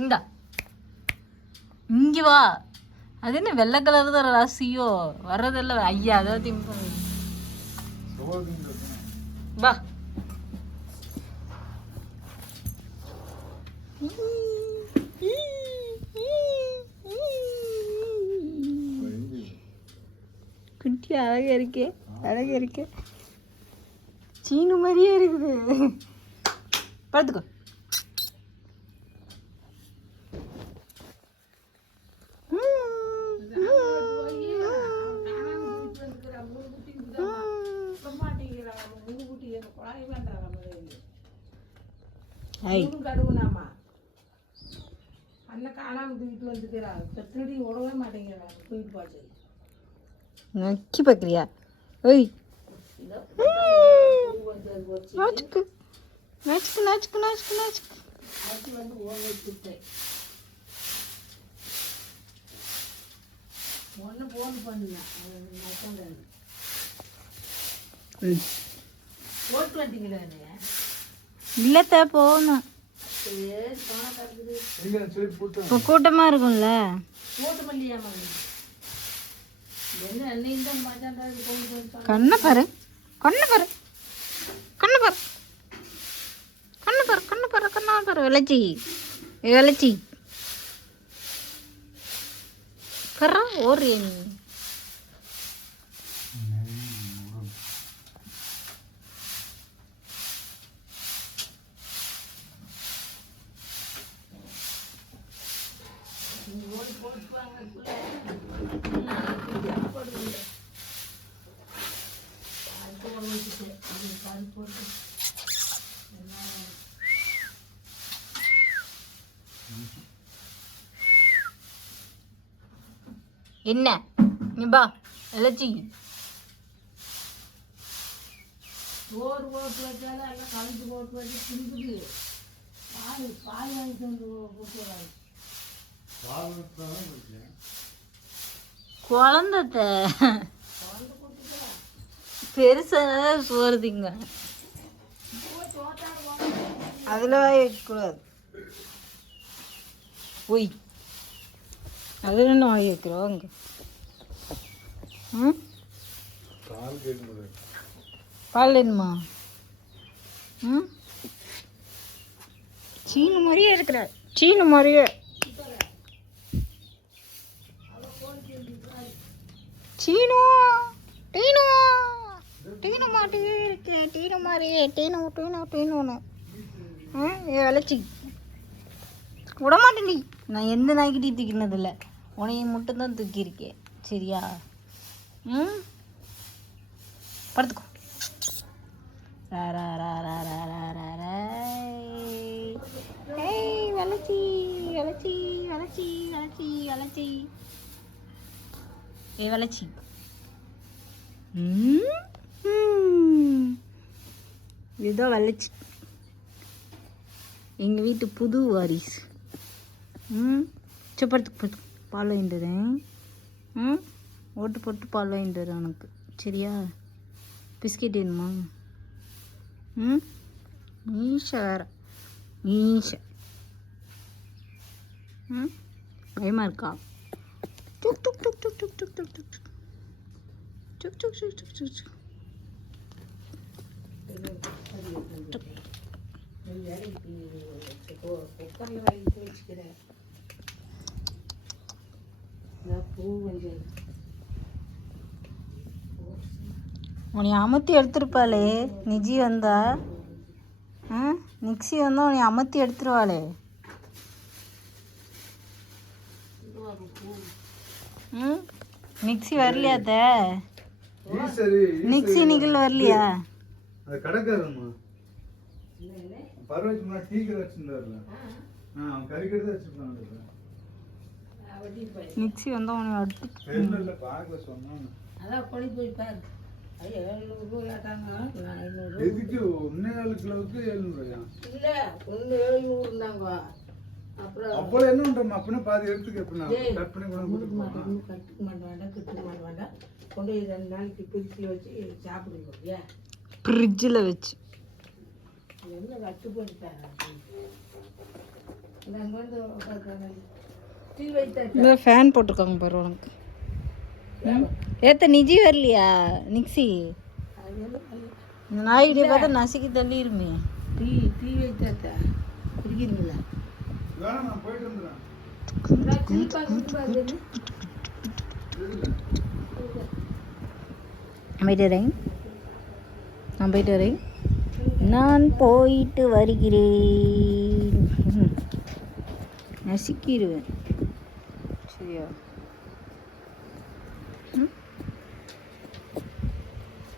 இந்தா இங்கே வா. அது என்ன வெள்ளை கலர் தான் ராசியோ வர்றதெல்லாம் ஐயா அதாவது திங்க வா. குட்டி அழகா இருக்கே, அழகா இருக்கே, சீனு மாதிரியே இருக்குது. பார்த்துக்கோ. நக்கி பார்க்குறியா? ஓய் நாச்சுக்கு நாச்சுக்கு நாச்சுக்கு நாச்சுக்கு நாச்சுக்கு. இல்லத்த போகணும். இப்போ கூட்டமாக இருக்கும்ல. கண்ணை பாரு, கண்ணை பாரு, கண்ணை பாரு, கண்ணை பாரு, கண்ணை பாரு, கண்ணா பாரு. விளைச்சி விளைச்சி கர்றா ஓடுறிய நீ. என்ன நீ பா எலச்சி ஓர் ஓட்டு வச்சாலும் எல்லாம் கலந்து ஓட்டு வச்சு குடிக்குது. பால் பால் வாங்கிட்டு வந்து கொடுக்குறாங்க. குழந்தை பெருசாக சோறுதிங்க. அதில் வைக்கக்கூடாது. ஒய் அதில் என்ன வாங்கி வைக்கிறோம் அங்கே? ம் பால் வேணுமா? ம் சீனு மாதிரியே இருக்கிற, சீனு மாதிரியே. சீனு டீனு டீனு மாட்டியே இருக்கேன். டீனு மாதிரியே டீனு டீனு டீனு. விளைச்சி விடமாட்டேன். நீ நான் எந்த நாய்க்கிட்டையும் தூக்கினதில்ல, உனையை மட்டும்தான் தூக்கியிருக்கேன். சரியா? ம் படுத்துக்கோ. விளைச்சி விளைச்சி விளைச்சி விளைச்சி விளைச்சி விளைச்சி. இதுதான் விளைச்சி எங்கள் வீட்டு புது வாரிசு. சரி படுத்துக்கு படுத்துக்கு. பால் வாங்கிட்டு வரேன். ஓட்டு போட்டு பால் வாங்கிட்டு வரேன் உனக்கு. சரியா? பிஸ்கெட் வேணுமா? மீஷை வேற மீஷை. பயமாக இருக்கா? டுக் டுக் டுக் டுக் டுக் டுக் டுக் டுக் டுக் டுக் டுக் டுக் டுக் டுக். உன்னை அமர்த்தி எடுத்துருப்பாளே நிஜி வந்தா. நிக்ஸி வந்தா உன்னை அமர்த்தி எடுத்துருவாளே. நிக்ஸி வரலையா? அத்த நிக்ஸி நிகழ் வரலையா? நிக்ஸி வந்தா உன்னை அடுத்து சொன்னாங்க. ஃப்ரிட்ஜில் வச்சு இந்த ஃபேன் போட்டிருக்காங்க பாரு உனக்கு. ஏத்த நிஜி வரலையா நிக்ஸி? இந்த நாய்கிட்டே பார்த்தா நசுக்கி தள்ளிருமே. டீ வைத்தாத்தா குடிக்கிறீங்களா? போயிட்டு வரேன், நான் போயிட்டு வரேன், நான் போயிட்டு வருகிறேன். நசுக்கிடுவேன் சரியா?